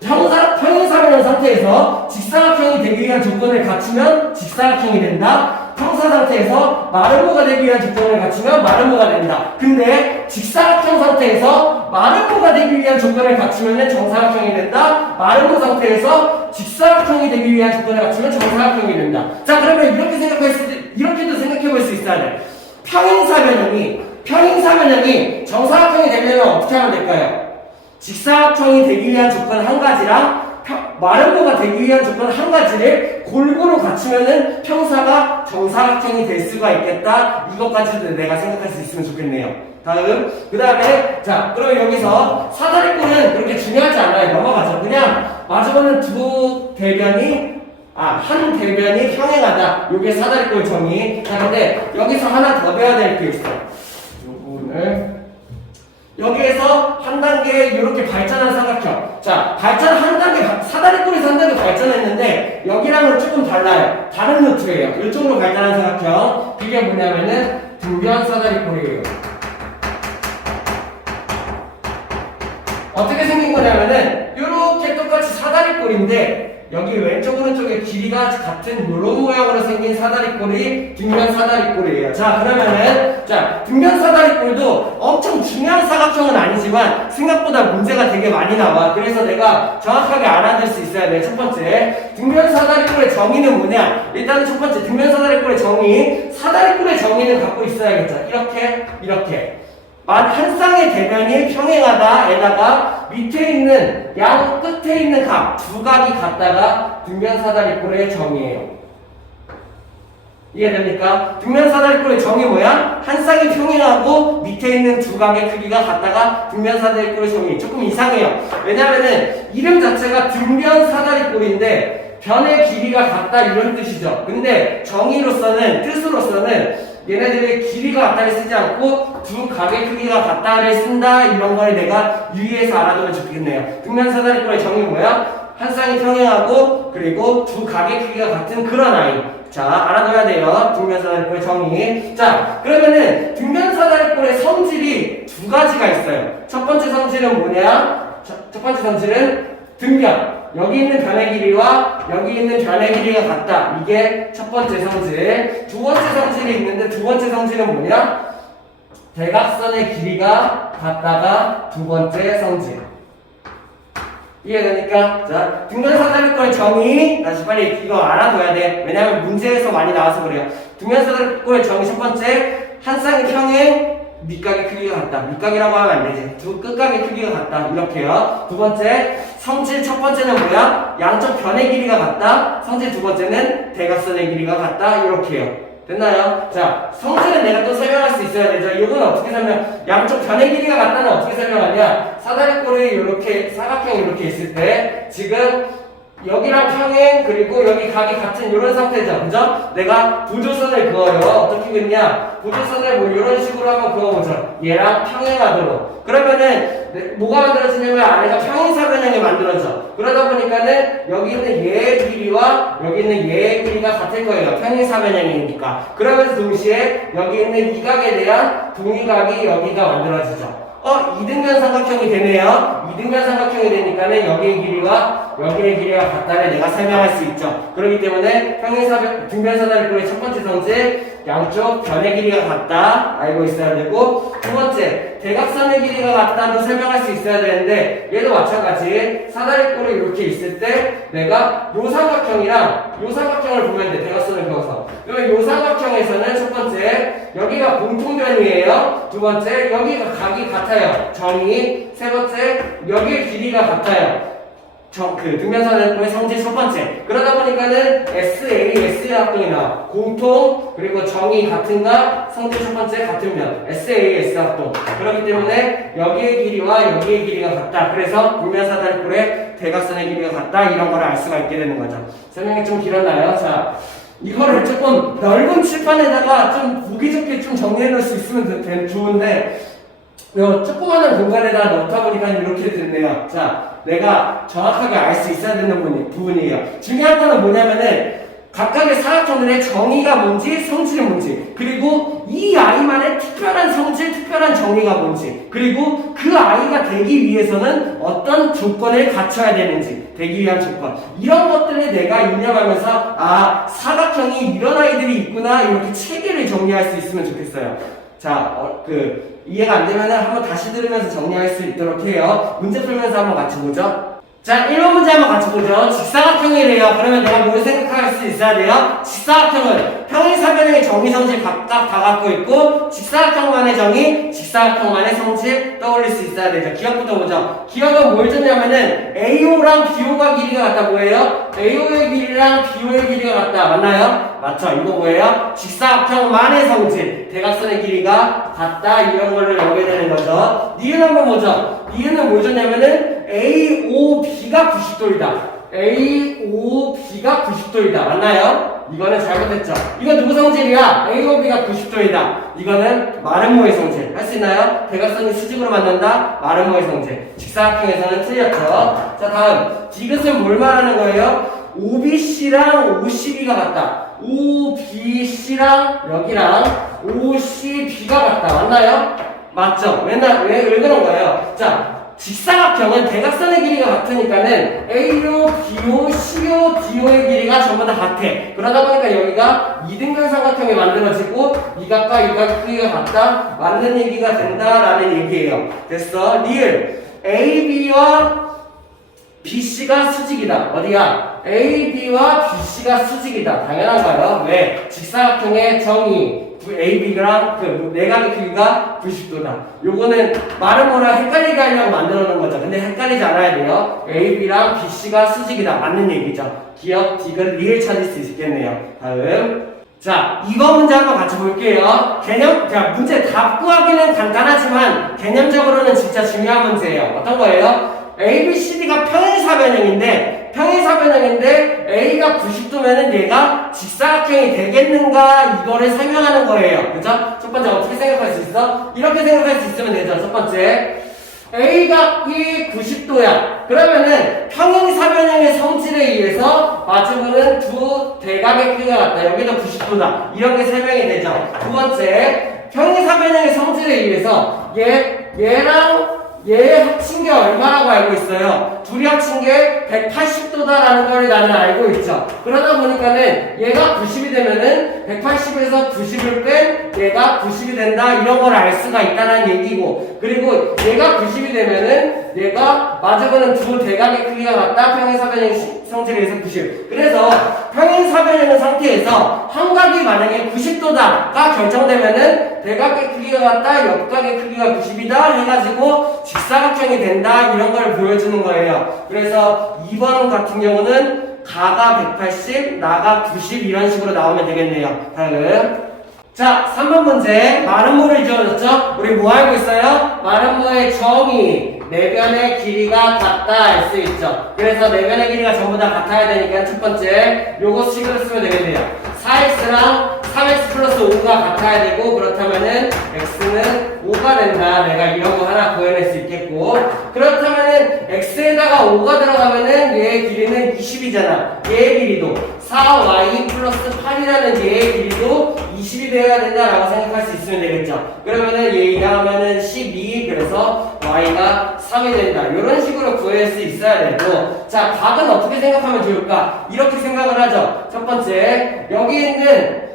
평행사변형 상태에서 직사각형이 되기 위한 조건을 갖추면 직사각형이 된다. 평사 상태에서 마름모가 되기 위한 조건을 갖추면 마름모가 된다. 근데 직사각형 상태에서 마름모가 되기 위한 조건을 갖추면 정사각형이 된다. 마름모 상태에서 직사각형이 되기 위한 조건을 갖추면 정사각형이 된다. 자, 그러면 이렇게도 생각해볼 수 있어야 돼. 평행사변형이 정사각형이 되려면 어떻게 하면 될까요? 직사각형이 되기 위한 조건 한 가지랑 마름모가 되기 위한 조건 한 가지를 골고루 갖추면은 평사가 정사각형이 될 수가 있겠다. 이것까지도 내가 생각할 수 있으면 좋겠네요. 다음, 그 다음에, 자, 그럼 여기서 사다리꼴은 그렇게 중요하지 않아요. 넘어가죠. 그냥 마주보는 한 대변이 평행하다. 요게 사다리꼴 정의. 자, 근데 여기서 하나 더 배워야 될 게 있어. 요거는 여기에서 한 단계 이렇게 발전한 사각형. 자, 사다리꼴에서 한 단계 발전했는데 여기랑은 조금 달라요. 다른 루트예요. 이쪽으로 발전한 사각형. 그게 뭐냐면은 등변 사다리꼴이에요. 어떻게 생긴 거냐면은 이렇게 똑같이 사다리꼴인데 여기 왼쪽 오른쪽에 길이가 같은 이런 모양으로 생긴 사다리꼴이 등변 사다리꼴이에요. 자, 그러면은 등변 사다리꼴도 엄청 중요한 사각형은 아니지만 생각보다 문제가 되게 많이 나와. 그래서 내가 정확하게 알아낼 수 있어야 돼. 첫 번째, 등변 사다리꼴의 정의는 뭐냐? 일단은 첫 번째, 등변 사다리꼴의 정의, 사다리꼴의 정의는 갖고 있어야겠죠. 이렇게 한 쌍의 대변이 평행하다에다가 밑에 있는 양 끝에 있는 각 두 각이 같다가 등변 사다리꼴의 정의예요. 이해됩니까? 등변 사다리꼴의 정의 뭐야? 한 쌍이 평행하고 밑에 있는 두 각의 크기가 같다가 등변 사다리꼴의 정의. 조금 이상해요. 왜냐면은 이름 자체가 등변 사다리꼴인데 변의 길이가 같다 이런 뜻이죠. 근데 뜻으로서는 얘네들의 길이가 같다를 쓰지 않고 두 각의 크기가 같다를 쓴다, 이런 걸 내가 유의해서 알아두면 좋겠네요. 등변 사다리꼴의 정의 뭐야? 한 쌍이 평행하고 그리고 두 각의 크기가 같은 그런 아이. 자, 알아둬야 돼요. 뒷면사다리꼴의 정의. 자, 그러면은 뒷면사다리꼴의 성질이 두 가지가 있어요. 첫 번째 성질은 뭐냐? 첫 번째 성질은 등변. 여기 있는 변의 길이와 여기 있는 변의 길이가 같다. 이게 첫 번째 성질. 두 번째 성질이 있는데 두 번째 성질은 뭐냐? 대각선의 길이가 같다가 두 번째 성질. 이해되니까? 자, 등변사다리꼴의 정의. 다시 빨리 이거 알아둬야 돼. 왜냐면 문제에서 많이 나와서 그래요. 등변사다리꼴의 정의 첫 번째, 한 쌍의 평행, 밑각의 크기가 같다. 밑각이라고 하면 안 되지. 두 끝각의 크기가 같다. 이렇게요. 두 번째, 성질 첫 번째는 뭐야? 양쪽 변의 길이가 같다. 성질 두 번째는 대각선의 길이가 같다. 이렇게요. 됐나요? 자, 성질은 내가 또 설명할 수 있어야 되죠. 이건 어떻게 양쪽 변의 길이가 같다는 어떻게 설명하냐? 사다리꼴이 이렇게, 사각형이 이렇게 있을 때, 지금 여기랑 평행, 그리고 여기 각이 같은 이런 상태죠. 그죠? 내가 보조선을 그어요. 어떻게 그리냐? 보조선을 뭐 이런 식으로 한번 그어보죠. 얘랑 평행하도록. 그러면은, 뭐가 만들어지냐면 아래가 평행사변형이 만들어져. 그러다 보니까는 여기 있는 얘의 길이와 여기 있는 얘의 길이가 같을 거예요. 평행사변형이니까. 그러면서 동시에 여기 있는 이 각에 대한 동의각이 여기가 만들어지죠. 이등변 삼각형이 되네요. 이등변 삼각형이 되니까는 여기의 길이와 여기의 길이가 같다를 내가 설명할 수 있죠. 그렇기 때문에 등변사다리꼴의 첫 번째 성질, 양쪽 변의 길이가 같다 알고 있어야 되고, 두 번째, 대각선의 길이가 같다도 설명할 수 있어야 되는데, 얘도 마찬가지. 사다리꼴이 이렇게 있을 때 내가 요 삼각형이랑 요 삼각형을 보면 돼. 대각선을 그어서. 그러면 요 삼각형에서는 첫 번째, 여기가 공통변이에요. 두 번째, 여기가 각이 같아요. 정의. 세 번째, 여기의 길이가 같아요. 등변사다리꼴의 성질 첫 번째. 그러다 보니까는 SA, SA 합동이 나와. 공통, 그리고 정의 같은가, 성질 첫 번째 같은 면. SA, S 합동. 그렇기 때문에 여기의 길이와 여기의 길이가 같다. 그래서 등변사다리꼴의 대각선의 길이가 같다. 이런 걸 알 수가 있게 되는 거죠. 설명이 좀 길었나요? 자, 이거를 조금 넓은 칠판에다가 좀 보기 좋게 좀 정리해 놓을 수 있으면 좋은데, 요 조그마한 공간에다 넣다 보니까 이렇게 됐네요. 자, 내가 정확하게 알 수 있어야 되는 부분이에요. 중요한 거는 뭐냐면은 각각의 사각형들의 정의가 뭔지, 성질이 뭔지, 그리고 이 아이만의 특별한 성질, 특별한 정의가 뭔지, 그리고 그 아이가 되기 위해서는 어떤 조건을 갖춰야 되는지, 되기 위한 조건, 이런 것들을 내가 입력하면서 사각형이 이런 아이들이 있구나, 이렇게 체계를 정리할 수 있으면 좋겠어요. 자, 이해가 안 되면은 한번 다시 들으면서 정리할 수 있도록 해요. 문제 풀면서 한번 같이 보죠. 자, 1번 문제 한번 같이 보죠. 직사각형이래요. 그러면 내가 뭘 생각할 수 있어야 돼요? 직사각형은 평행사변형의 정의, 성질 각각 다 갖고 있고, 직사각형만의 정의, 직사각형만의 성질 떠올릴 수 있어야 되죠. 기억부터 보죠. 기억은 뭘 줬냐면은 AO랑 BO가 길이가 같다. 뭐예요? AO의 길이랑 BO의 길이가 같다. 맞나요? 맞죠? 이거 뭐예요? 직사각형만의 성질, 대각선의 길이가 같다. 이런 거를 연결되는 거죠. 니은 한번 보죠. 니은은 뭘 줬냐면은 AOB가 90도이다. AOB가 90도이다. 맞나요? 이거는 잘못했죠. 이건 누구 성질이야? AOB가 90도이다. 이거는 마름모의 성질. 할 수 있나요? 대각선이 수직으로 만든다. 마름모의 성질. 직사각형에서는 틀렸죠. 자, 다음. 디귿은 뭘 말하는 거예요? OBC랑 OCB가 같다. OBC랑 여기랑 OCB가 같다. 맞나요? 맞죠? 왜 그런 거예요? 자, 직사각형은 대각선의 길이가 같으니까는 AO, BO, CO, DO의 길이가 전부 다 같아. 그러다 보니까 여기가 이등변 삼각형이 만들어지고 이 각과 이 각 크기가 같다. 맞는 얘기가 된다라는 얘기예요. 됐어? 리을 AB와 BC가 수직이다. 어디야? AB와 BC가 수직이다. 당연한가요? 왜? 직사각형의 정의 AB랑 내각의 크기가 90도다. 요거는 말은 뭐라 헷갈리게 하려고 만들어 놓은 거죠. 근데 헷갈리지 않아야 돼요. AB랑 BC가 수직이다. 맞는 얘기죠. 기억, 디귿, 리을 찾을 수 있겠네요. 다음. 자, 이거 문제 한번 같이 볼게요. 문제 답 구하기는 간단하지만 개념적으로는 진짜 중요한 문제예요. 어떤 거예요? ABCD가 평행사변형인데 A가 90도면은 얘가 직사각형이 되겠는가 이거를 설명하는 거예요. 그죠? 첫 번째 어떻게 생각할 수 있어? 이렇게 생각할 수 있으면 되죠. 첫 번째 A각이 90도야. 그러면은 평행사변 평행사변형의 성질에 의해서 마주보는 두 대각의 크기가 같다. 여기도 90도다. 이런 게 설명이 되죠. 두 번째, 평행사변형의 성질에 의해서 얘랑 얘 합친 게 얼마라고 알고 있어요? 둘이 합친 게 180도다라는 걸 나는 알고 있죠. 그러다 보니까는 얘가 90이 되면은 180에서 90을 뺀 얘가 90이 된다. 이런 걸 알 수가 있다는 얘기고, 그리고 얘가 90이 되면은 얘가 마주보는 두 대각의 크기가 같다. 평행사변형 성질에 의해서 90. 그래서 평행사변형 상태에서 한각이 만약에 90도다가 결정되면은 대각의 크기가 같다, 옆각의 크기가 90이다 해가지고 직사각형이 된다. 이런 걸 보여주는 거예요. 그래서 2번 같은 경우는 가가 180, 나가 90 이런 식으로 나오면 되겠네요. 다음. 자, 3번 문제. 마름모를 지어줬죠? 우리 뭐 알고 있어요? 마름모의 정의. 내변의 길이가 같다 알 수 있죠. 그래서 내변의 길이가 전부 다 같아야 되니까 첫 번째 요거 식으로 쓰면 되겠네요. 4x랑 3x 플러스 5가 같아야 되고, 그렇다면은 x는 5가 된다. 내가 이런 거 하나 구해낼 수 있겠고, 그렇다면은 x에다가 5가 들어가면은 얘의 길이는 20이잖아. 얘의 길이도 4y 플러스 8이라는 얘의 길이도 20이 되어야 된다라고 생각할 수 있으면 되겠죠. 그러면은 얘가 하면은 12, 그래서 y가 3이 된다. 이런 식으로 구할 수 있어야 되고, 자, 각은 어떻게 생각하면 좋을까? 이렇게 생각을 하죠. 첫 번째, 여기 있는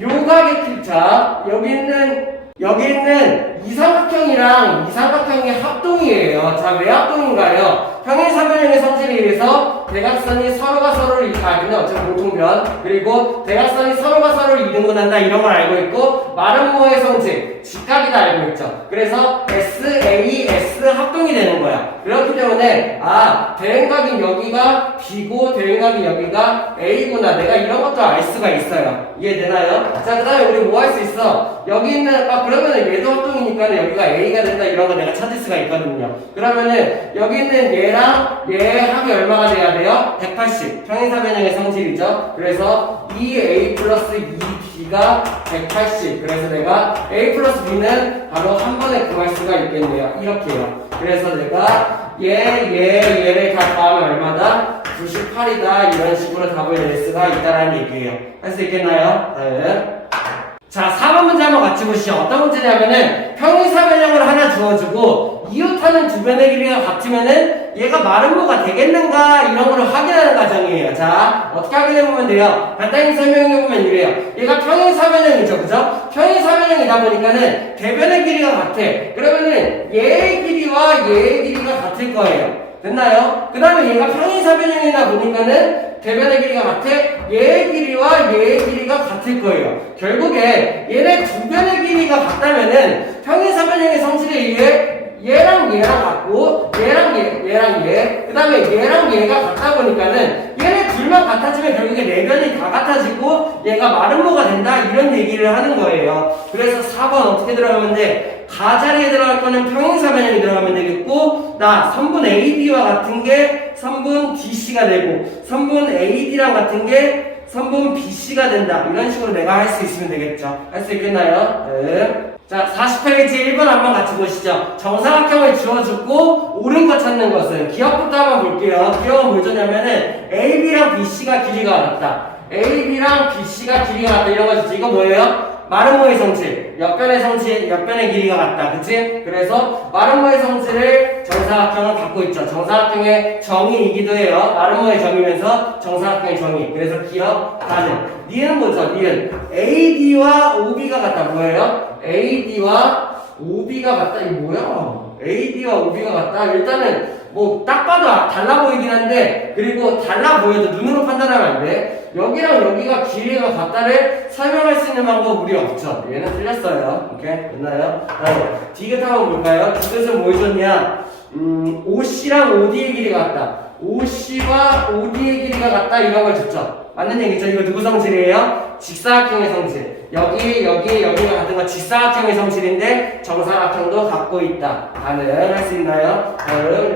요각의 길차, 여기 있는 이삼각형이랑 이삼각형의 합동이에요. 자, 왜 합동인가요? 평행사변형의 성질에 의해서 대각선이 서로가 서로를 근데 어차피 공통변, 그리고 대각선이 서로가 서로를 이등분한다. 이런 걸 알고 있고, 마름모의 성질 직각이다 알고 있죠. 그래서 SAS 합동이 되는 거야. 그렇기 때문에 대행각인 여기가 B고 대행각인 여기가 A구나. 내가 이런 것도 알 수가 있어요. 이해되나요? 자, 그 다음에 우리 뭐 할 수 있어? 여기 있는 그러면은 얘도 합동이니까 여기가 A가 된다. 이런 거 내가 찾을 수가 있거든요. 그러면은 여기 있는 얘랑 얘 합이 얼마가 돼야 돼요? 180. 평행사변형의 성질이죠. 그래서 2A 플러스 2B가 180. 그래서 내가 A 플러스 B는 바로 한 번에 구할 수가 있겠네요. 이렇게요. 그래서 내가 얘를 다 더하면 얼마다? 98이다. 이런 식으로 답을 낼 수가 있다는 얘기예요. 할 수 있겠나요? 네. 자, 4번 문제 한번 같이 보시죠. 어떤 문제냐면은 평행사변형을 하나 주어주고 이웃하는 두 변의 길이가 같으면은 얘가 마름모가 되겠는가 이런 거를 확인하는 과정이에요. 자, 어떻게 확인해보면 돼요? 간단히 설명해보면 이래요. 얘가 평행사변형이죠, 그죠? 평행사변형이다 보니까는 대변의 길이가 같아. 그러면은 얘의 길이와 얘의 길이가 같을 거예요. 됐나요? 그 다음에 얘가 평행사변형이다 보니까는 대변의 길이가 같아. 얘의 길이와 얘의 길이가 같을 거예요. 결국에 얘네 두 변의 길이가 같다면은 평행사변형의 성질에 의해 얘랑 얘랑 같고 얘랑 얘 그 다음에 얘랑 얘가 같다 보니까는 얘네 둘만 같아지면 결국에 네 변이 다 같아지고 얘가 마름모가 된다. 이런 얘기를 하는 거예요. 그래서 4번 어떻게 들어가면 돼? 가 자리에 들어갈 거는 평행사변형이 들어가면 되겠고, 선분 AB와 같은 게 선분 DC가 되고, 선분 AD랑 같은 게 선분 BC가 된다. 이런 식으로 내가 할 수 있으면 되겠죠. 할 수 있겠나요? 네. 자, 48페이지 1번 한번 같이 보시죠. 정사각형을 주어주고 옳은 거 찾는 것은 기억부터 한번 볼게요. 기억은 뭘 줬냐면은 AB랑 BC가 길이가 같다. AB랑 BC가 길이가 같다. 이런 거 줬죠. 이거 뭐예요? 마름모의 성질, 옆변의 길이가 같다. 그치? 그래서 마름모의 성질을 정사각형은 갖고 있죠. 정사각형의 정의이기도 해요. 마름모의 정의면서 정사각형의 정의. 그래서 기억, 가능. 니은 뭐죠? 니은. AD와 OB가 같다. 뭐예요? AD와 OB가 같다. 이게 뭐야? AD와 OB가 같다. 일단은 딱 봐도 달라 보이긴 한데, 그리고 달라 보여도 눈으로 판단하면 안 돼. 여기랑 여기가 길이가 같다를 설명할 수 있는 방법 우리 없죠. 얘는 틀렸어요. 오케이? 됐나요? 디귿 한번 볼까요? 디귿은 뭘 줬냐? OC랑 OD의 길이가 같다. OC와 OD의 길이가 같다. 이런 걸 줬죠. 맞는 얘기죠? 이거 누구 성질이에요? 직사각형의 성질. 여기가 같은 거 직사각형의 성질인데 정사각형도 갖고 있다. 가능할 수 있나요?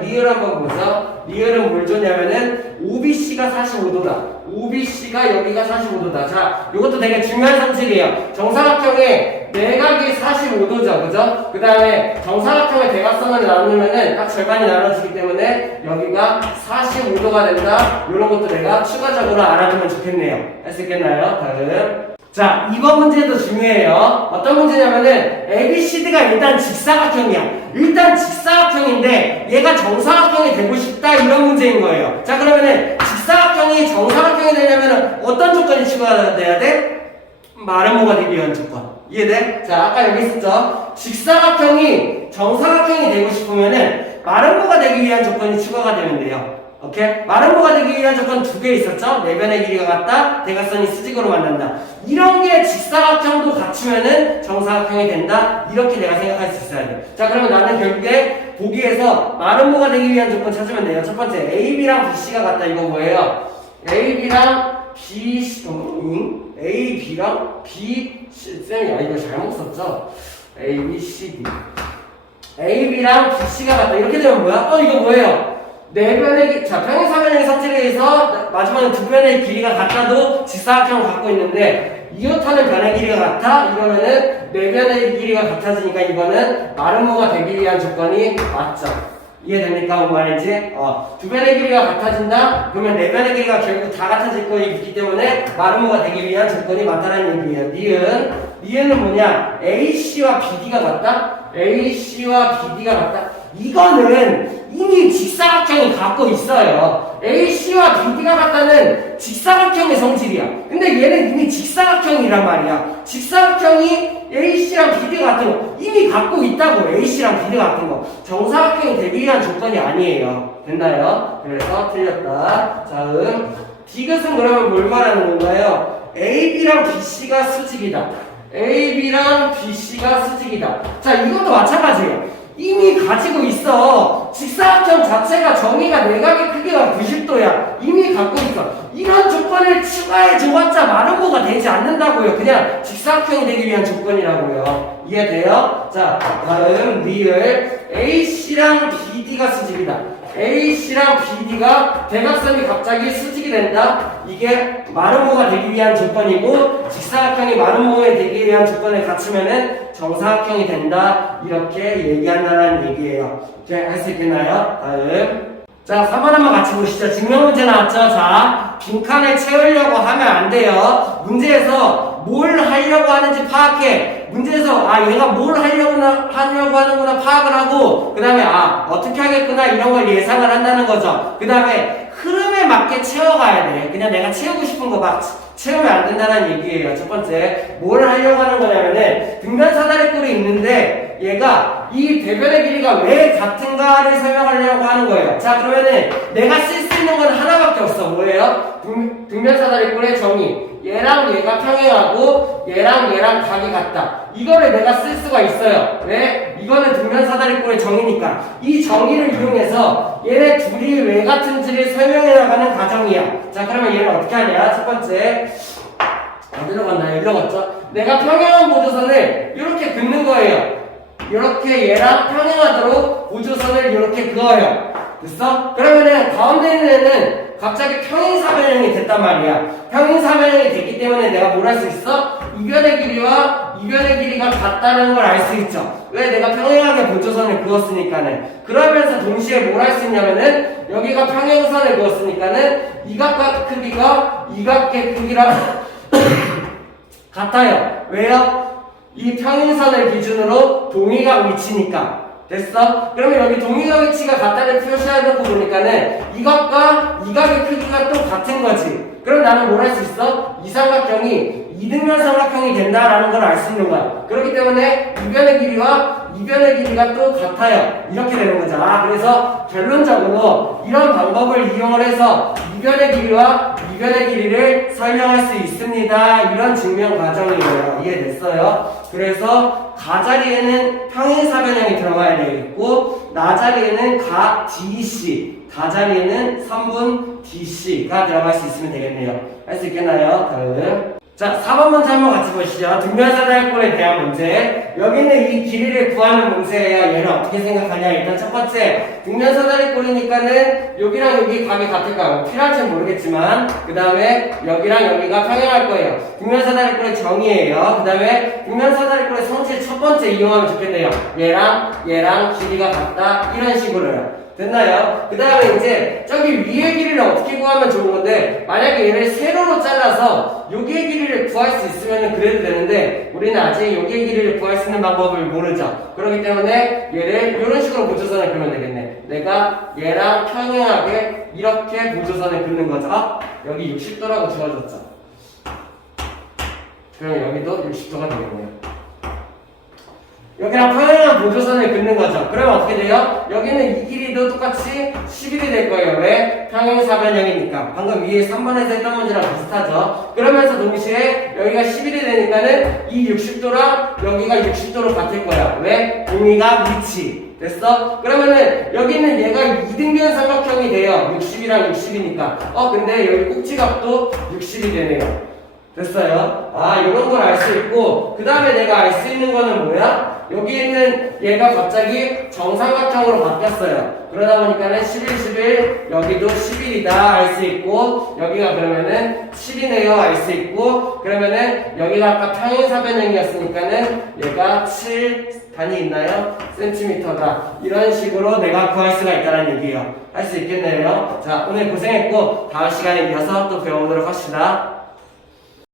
리을 한번 보죠. 리을은 뭘 줬냐면은 OBC가 45도다. OBC가 여기가 45도다. 자, 이것도 되게 중요한 성질이에요. 정사각형의 내각이 45도죠. 그죠? 그 다음에 정사각형의 대각선을 나누면은 딱 절반이 나눠지기 때문에 여기가 45도가 된다. 이런 것도 내가 추가적으로 알아두면 좋겠네요. 할 수 있겠나요? 다음. 자, 이번 문제도 중요해요. 어떤 문제냐면은 ABCD가 일단 직사각형이야. 일단 직사각형인데 얘가 정사각형이 되고 싶다 이런 문제인 거예요. 자, 그러면은 직사각형이 정사각형이 되려면은 어떤 조건이 추가가 돼야 돼? 마름모가 되기 위한 조건. 이해돼? 자, 아까 여기 있었죠? 직사각형이 정사각형이 되고 싶으면은 마름모가 되기 위한 조건이 추가가 되면 돼요. 오케이? 마름모가 되기 위한 조건 두 개 있었죠? 내변의 길이가 같다, 대각선이 수직으로 만난다. 이런 게 직사각형도 갖추면은 정사각형이 된다. 이렇게 내가 생각할 수 있어야 돼. 자, 그러면 나는 결국에 보기에서 마름모가 되기 위한 조건 찾으면 돼요. 첫 번째, AB랑 BC가 같다. 이건 뭐예요? AB랑 BC, AB랑 B, 쌤이 이거 잘못 썼죠? A, B, C, D. AB랑 BC가 같다. 이렇게 되면 뭐야? 이거 뭐예요? 네 변의, 자, 평행사변형의 성질에 의해서 마지막에 두 변의 길이가 같아도 직사각형을 갖고 있는데, 이웃하는 변의 길이가 같아? 이러면은 네 변의 길이가 같아지니까 이거는 마름모가 되기 위한 조건이 맞죠. 이해됩니까? 뭔 말인지? 두 변의 길이가 같아진다? 그러면 네 변의 길이가 결국 다 같아질 거기 있기 때문에 마름모가 되기 위한 조건이 맞다는 얘기예요. 니은은 뭐냐? AC와 BD가 같다? AC와 BD가 같다? 이거는 이미 직사각형이 갖고 있어요. AC와 BD가 같다는 직사각형의 성질이야. 근데 얘는 이미 직사각형이란 말이야. 직사각형이 AC랑 BD가 같은 거 이미 갖고 있다고. AC랑 BD가 같은 거 정사각형이 되기 위한 조건이 아니에요. 됐나요? 그래서 틀렸다. 다음 디귿은 그러면 뭘 말하는 건가요? AB랑 BC가 수직이다. AB랑 BC가 수직이다. 자, 이것도 마찬가지예요. 이미 가지고 있어. 직사각형 자체가 정의가 내각의 크기가 90도야. 이미 갖고 있어. 이런 조건을 추가해 줘봤자 마름모가 되지 않는다고요. 그냥 직사각형이 되기 위한 조건이라고요. 이해돼요? 자, 다음 리을 AC랑 BD가 수직이다. AC랑 BD가 대각선이 갑자기 수직이 된다. 이게 마름모가 되기 위한 조건이고 직사각형이 마름모에 되기 위한 조건을 갖추면은 정사각형이 된다. 이렇게 얘기한다는 얘기예요. 이렇게 할 수 있겠나요? 다음. 자, 3번 한번 같이 보시죠. 증명 문제 나왔죠? 자, 빈칸을 채우려고 하면 안 돼요. 문제에서 뭘 하려고 하는지 파악해. 문제에서 얘가 뭘 하려고 하는구나 파악을 하고 그 다음에 어떻게 하겠구나 이런 걸 예상을 한다는 거죠. 그 다음에 흐름에 맞게 채워가야 돼. 그냥 내가 채우고 싶은 거 막 채우면 안 된다는 얘기예요. 첫 번째, 뭘 하려고 하는 거냐면은 등변 사다리꼴이 있는데 얘가 이 대변의 길이가 왜 같은가를 설명하려고 하는 거예요. 자, 그러면은 내가 쓸 수 있는 건 하나밖에 없어. 뭐예요? 등변 사다리꼴의 정의. 얘랑 얘가 평행하고 얘랑 각이 같다. 이거를 내가 쓸 수가 있어요. 왜? 이거는 등변 사다리꼴의 정의니까. 이 정의를 이용해서 얘네 둘이 왜 같은지를 설명해 나가는 과정이야. 자, 그러면 얘는 어떻게 하냐? 첫 번째, 어디로 갔나요? 일로 갔죠? 내가 평행한 보조선을 이렇게 긋는 거예요. 이렇게 얘랑 평행하도록 보조선을 이렇게 그어요. 됐어? 그러면은 가운데 있는 애는 갑자기 평행사변형이 됐단 말이야. 평행사변형이 됐기 때문에 내가 뭘 할 수 있어? 이변의 길이와 이변의 길이가 같다는 걸 알 수 있죠. 왜? 내가 평행하게 보조선을 그었으니까는. 그러면서 동시에 뭘 할 수 있냐면은 여기가 평행선을 그었으니까는 이 각각 크기가 이 각의 크기랑 같아요. 왜요? 이 평행선을 기준으로 동의각 위치니까. 됐어? 그러면 여기 동의각 위치가 같다는 표시해놓고 보니까는 이각과 이각의 크기가 또 같은 거지. 그럼 나는 뭘 할 수 있어? 이 삼각형이 이등변 삼각형이 된다라는 걸 알 수 있는 거야. 그렇기 때문에 이변의 길이와 이변의 길이가 또 같아요. 이렇게 되는 거죠. 그래서 결론적으로 이런 방법을 이용을 해서 이변의 길이와 이변의 길이를 설명할 수 있습니다. 이런 증명 과정이에요. 이해됐어요? 그래서 가자리에는 평행사변형이 들어가야 되겠고 나자리에는 가 DC, 가자리에는 3분 DC가 들어갈 수 있으면 되겠네요. 할 수 있겠나요? 다음. 자, 4번 문제 한번 같이 보시죠. 등변사다리꼴에 대한 문제. 여기는 이 길이를 구하는 문제예요. 얘는 어떻게 생각하냐? 일단 첫 번째, 등변사다리꼴이니까는 여기랑 여기 각이 같을까요? 필요할지는 모르겠지만, 그 다음에 여기랑 여기가 평행할 거예요. 등변사다리꼴의 정의예요. 그 다음에 등변사다리꼴의 성질 첫 번째 이용하면 좋겠네요. 얘랑 길이가 같다. 이런 식으로요. 됐나요? 그 다음에 이제 저기 위의 길이를 어떻게 구하면 좋은 건데, 만약에 얘를 세로로 잘라서 여기의 길이를 구할 수 있으면 그래도 되는데, 우리는 아직 여기의 길이를 구할 수 있는 방법을 모르죠. 그렇기 때문에 얘를 이런 식으로 보조선을 그리면 되겠네. 내가 얘랑 평행하게 이렇게 보조선을 긋는 거죠. 여기 60도라고 주어졌죠. 그럼 여기도 60도가 되겠네요. 여기랑 평행한 보조선을 긋는 거죠. 그러면 어떻게 돼요? 여기는 이 길이도 똑같이 11이 될 거예요. 왜? 평행사변형이니까. 방금 위에 3번에서 했던 문제랑 비슷하죠. 그러면서 동시에 여기가 11이 되니까는 이 60도랑 여기가 60도로 같을 거야. 왜? 공이가 위치. 됐어? 그러면은 여기는 얘가 이등변 삼각형이 돼요. 60이랑 60이니까. 근데 여기 꼭지각도 60이 되네요. 됐어요? 이런 걸 알 수 있고, 그 다음에 내가 알 수 있는 거는 뭐야? 여기 있는 얘가 갑자기 정삼각형으로 바뀌었어요. 그러다 보니까는 11, 11, 여기도 11이다 알 수 있고, 여기가 그러면은 7이네요 알 수 있고, 그러면은 여기가 아까 평행사변형이었으니까는 얘가 7 단위 있나요? 센티미터다. 이런 식으로 내가 구할 수가 있다는 얘기예요. 할 수 있겠네요. 자, 오늘 고생했고, 다음 시간에 이어서 또 배워보도록 합시다.